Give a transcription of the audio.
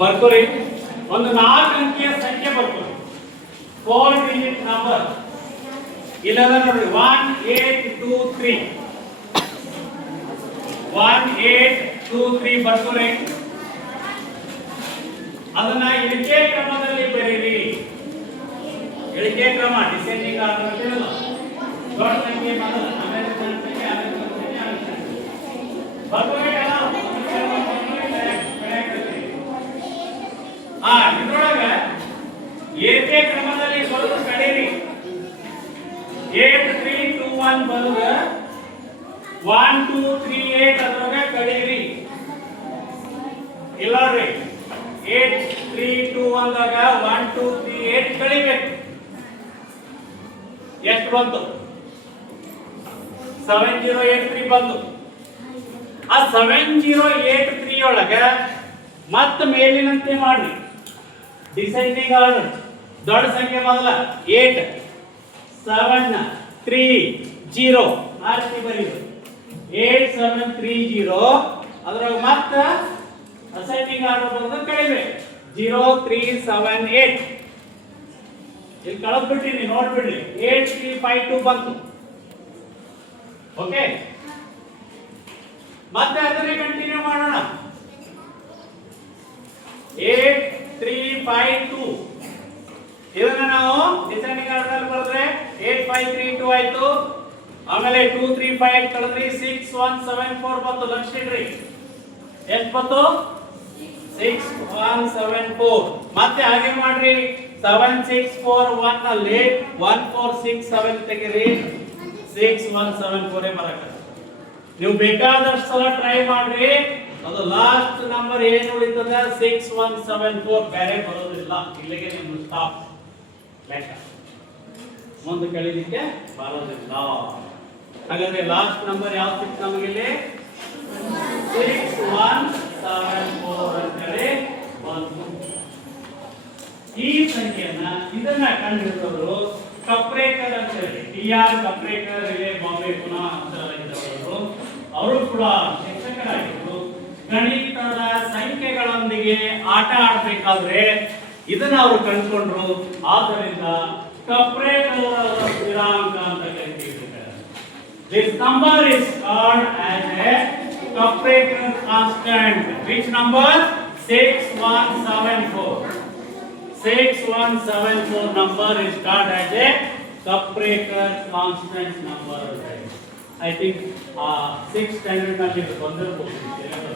ಬರ್ಕೋರಿ. ಒಂದು 4 ಅಂಕಿಯ ಸಂಖ್ಯೆ ಬರ್ಕೋರಿ. 4 ಡಿಜಿಟ್ ನಂಬರ್ ಇಲ್ಲದ ನೋಡಿ 1823 1823 ಬರ್ಕೋರಿ. ಅದನ್ನ ಇಳಿಕೆ ಕ್ರಮದಲ್ಲಿ ಬರೀರಿ. ಇಳಿಕೆ ಕ್ರಮ ಡಿಸೆಂಡಿಂಗ್ ಆರ್ಡರ್ ಅಂತ ಹೇಳಲ್ಲ. ದೊಡ್ಡ ಸಂಖ್ಯೆ ಮೊದಲ, ಆಮೇಲೆ ಸಣ್ಣ ಸಂಖ್ಯೆ, ಆಮೇಲೆ ದೊಡ್ಡ ಸಂಖ್ಯೆ, ಆಮೇಲೆ ಸಣ್ಣ ಸಂಖ್ಯೆ ಬರ್ಕೋಬೇಕಲ್ಲ. ಇದ್ರೊಳಗ ಏಕೆ ಕ್ರಮದಲ್ಲಿ ಸ್ವಲ್ಪ ಕಡೀರಿ. 8321 ಬರುದ 1238 ಅದ್ರೊಳಗ ಕಡೀರಿ. ಇಲ್ಲ ರೀ 8321 ದಾಗ 1238 ಕಳಿಬೇಕು. ಎಷ್ಟು ಬಂತು? 7083 ಬಂತು. ಆ 7083 ಒಳಗ ಮತ್ತ ಮೇಲಿನಂತೆ ಮಾಡ್ರಿ. ಡಿಸೆಂಡಿಂಗ್ ಆರ್ಡರ್ ದೊಡ್ಡ ಸಂಖ್ಯೆ ಮೊದಲ 8 7 3 0 ಆರ್ತಿ ಬರೀರಿ. 8730 ಅದರಾಗ ಮತ್ತ ಅಸೆಂಡಿಂಗ್ ಆರ್ಡರ್ ಬರೋದು ಕಡಿಮೆ 0378 ಇಲ್ಲಿ ಕಳೆದು ಬಿಟ್ಟಿನಿ ನೋಡ್ಬಿಡ್ರಿ. 8352 ಬಂತು. ಓಕೆ, ಮತ್ತೆ ಅದನ್ನೇ ಕಂಟಿನ್ಯೂ ಮಾಡೋಣ. 8352 ಇದನ್ನ ನಾವು ಡಿಸೆಂಡಿಂಗ್ ಆರ್ಡರ್ ಬರೆದ್ರೆ 8532 ಆಯ್ತು. ಆಮೇಲೆ 2358 ಕಳೆದ್ರಿ 6174 ಬಂತು. ಲಕ್ಷ ಇಡ್ರಿ. ಎಷ್ಟು ಬಂತು? 6174. ಮತ್ತೆ ಹಾಗೆ ಮಾಡ್ರಿ. 7641 ಅಲ್ಲಿ 1467 ತೆಗಿರಿ. 6174 ಬರಕ ನೀವು ಬೇಕಾದಷ್ಟು ಸಲ ಟ್ರೈ ಮಾಡ್ರಿ. ಅದು ಲಾಸ್ಟ್ ನಂಬರ್ ಏನು ಉಳಿತದ 6174 ಬೇರೆ ಬರೋದಿಲ್ಲ. ಇಲ್ಲಿಗೆ ನಿಮ್ಗೆ ಸ್ಟಾಪ್ ಲೆಕ್ಕ, ಮುಂದೆ ಕಳೀಲಿಕ್ಕೆ ಬರೋದಿಲ್ಲ. ಹಾಗಾದ್ರೆ ಲಾಸ್ಟ್ ನಂಬರ್ ಯಾವ್ದು ಸಿಕ್ತು ನಮಗೆ? ಇಲ್ಲಿ 6174 ಅಂತೇಳಿ ಬಂತು. ಈ ಸಂಖ್ಯೆಯನ್ನ ಇದನ್ನ ಕಂಡುಹಿಡಿದವರು ಕಪ್ರೇಕರ್ ಅಂತ ಹೇಳಿ ಟಿ.ಆರ್. ಕಪ್ರೇಕರ್ ಇಲ್ಲೇ ಬಾಂಬೆ ಪುನಃ ಅಂತ ಇದ್ದವರು. ಅವರು ಕೂಡ ಶಿಕ್ಷಕರಾಗಿದ್ರು. ಗಣಿತದ ಸಂಖ್ಯೆಗಳೊಂದಿಗೆ ಆಟ ಆಡಬೇಕಾದ್ರೆ ಇದನ್ನ ಅವರು ಕಂಡುಕೊಂಡ್ರು. ಆದ್ದರಿಂದ ಕಪ್ರೇಕರ್ ಅವರ ಸ್ಥಿರಾಂಕ ಅಂತ ಕರೀತೀವಿ. This number is called as a Kaprekar constant. Which number? 6174. 6174 number is called as a Kaprekar constant number. I think 6th standard ನಲ್ಲಿ ಬಂದಿರಬಹುದು.